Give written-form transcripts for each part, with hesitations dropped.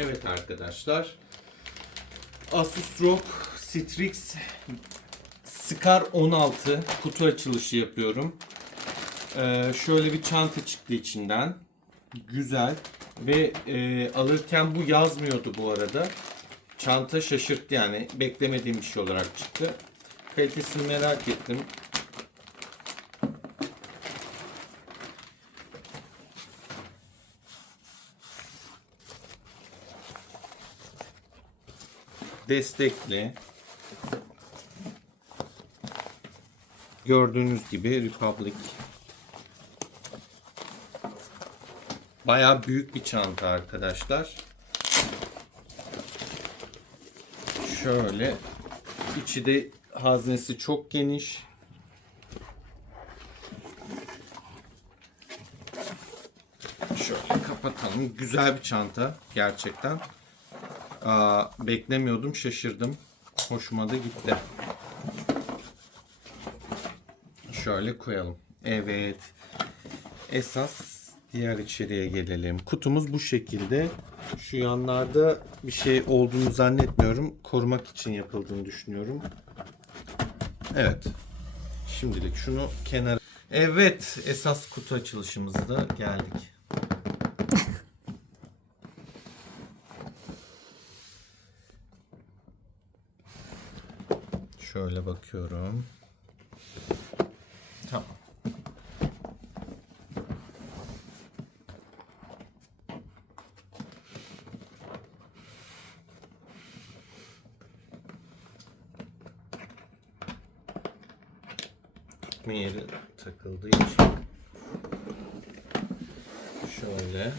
Evet arkadaşlar. Asus ROG Strix Scar 16 kutu açılışı yapıyorum. Şöyle bir çanta çıktı içinden. Güzel. Ve alırken bu yazmıyordu bu arada. Çanta şaşırttı yani. Beklemediğim bir şey olarak çıktı. Kalitesini merak ettim. Destekli. Gördüğünüz gibi Republic. Bayağı büyük bir çanta arkadaşlar. Şöyle içi de haznesi çok geniş. Şöyle kapatalım. Güzel bir çanta gerçekten. Beklemiyordum, şaşırdım. Hoşuma da gitti. Şöyle koyalım. Evet. Esas diğer içeriye gelelim. Kutumuz bu şekilde. Şu yanlarda bir şey olduğunu zannetmiyorum. Korumak için yapıldığını düşünüyorum. Evet. Şimdilik şunu kenara... Evet. Esas kutu açılışımızda geldik. Şöyle bakıyorum. Tamam. Tutma yeri takıldığı için şöyle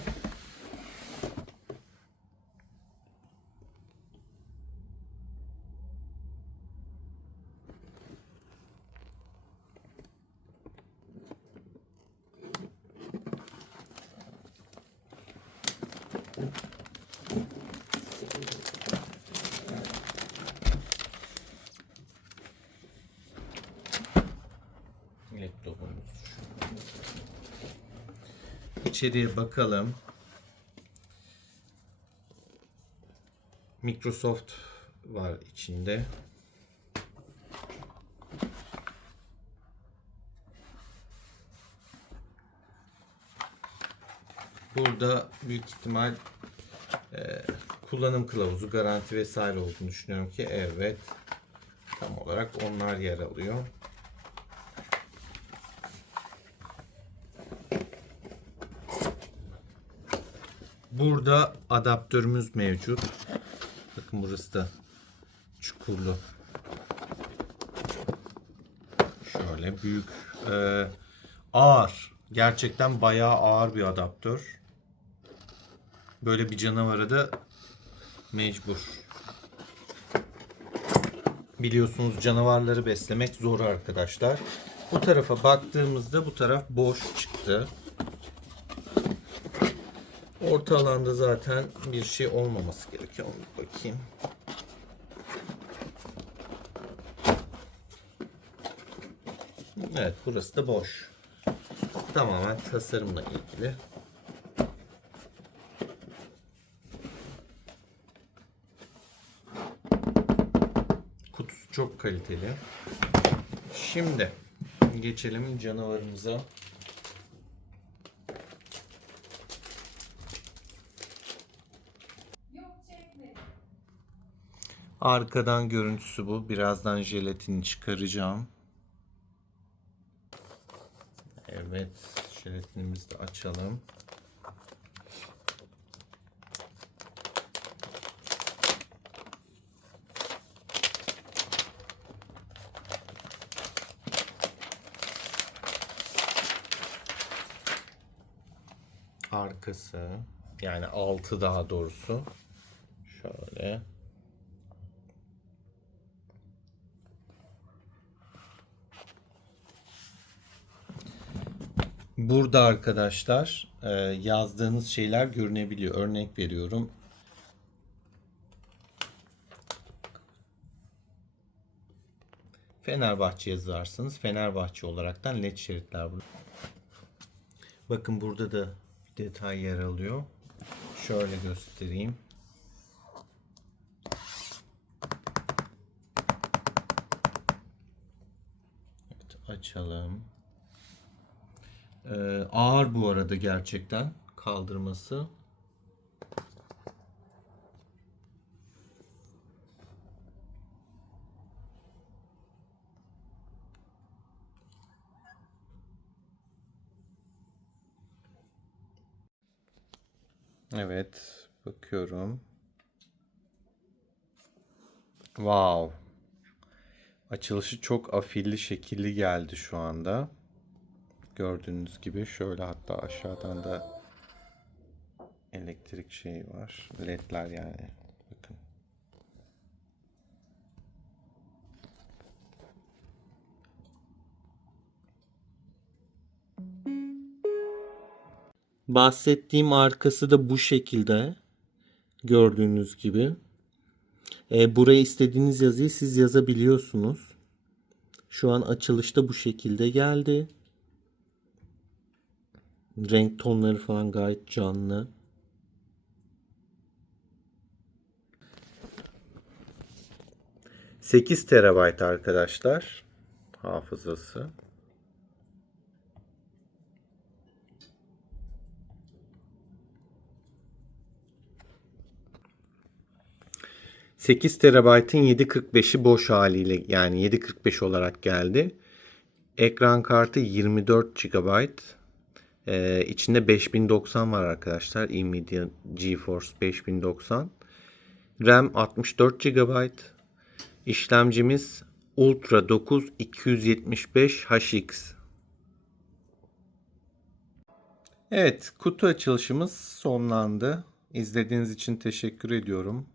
laptopumuz. İçeriye bakalım. Microsoft var içinde. Burada büyük ihtimal kullanım kılavuzu, garanti vesaire olduğunu düşünüyorum ki evet. Tam olarak onlar yer alıyor. Burada adaptörümüz mevcut. Bakın burası da çukurlu. Şöyle büyük, ağır. Gerçekten bayağı ağır bir adaptör. Böyle bir canavara da mecbur. Biliyorsunuz canavarları beslemek zor arkadaşlar. Bu tarafa baktığımızda bu taraf boş çıktı. Orta alanda zaten bir şey olmaması gerekiyor. Onu bakayım. Evet, burası da boş. Tamamen tasarımla ilgili. Kutusu çok kaliteli. Şimdi geçelim canavarımıza. Arkadan görüntüsü bu. Birazdan jelatini çıkaracağım. Evet, jelatinimizi de açalım. Arkası, yani altı daha doğrusu. Şöyle. Burada arkadaşlar yazdığınız şeyler görünebiliyor. Örnek veriyorum. Fenerbahçe yazarsınız. Fenerbahçe olaraktan led şeritler burada. Bakın burada da detay yer alıyor. Şöyle göstereyim. Açalım. Ağır bu arada gerçekten kaldırması. Evet, bakıyorum. Wow. Açılışı çok afilli şekilli geldi şu anda. Gördüğünüz gibi şöyle, hatta aşağıdan da elektrik şeyi var. LED'ler yani. Bakın. Bahsettiğim arkası da bu şekilde. Gördüğünüz gibi. Buraya istediğiniz yazıyı siz yazabiliyorsunuz. Şu an açılışta bu şekilde geldi. Renk tonları falan gayet canlı. ...8 TB arkadaşlar hafızası. ...8 TB'ın 7.45'i boş haliyle, yani 7.45 olarak geldi. Ekran kartı 24 GB. İçinde 5090 var arkadaşlar. Nvidia GeForce 5090. RAM 64 GB. İşlemcimiz Ultra 9 275HX. Evet, kutu açılışımız sonlandı. İzlediğiniz için teşekkür ediyorum.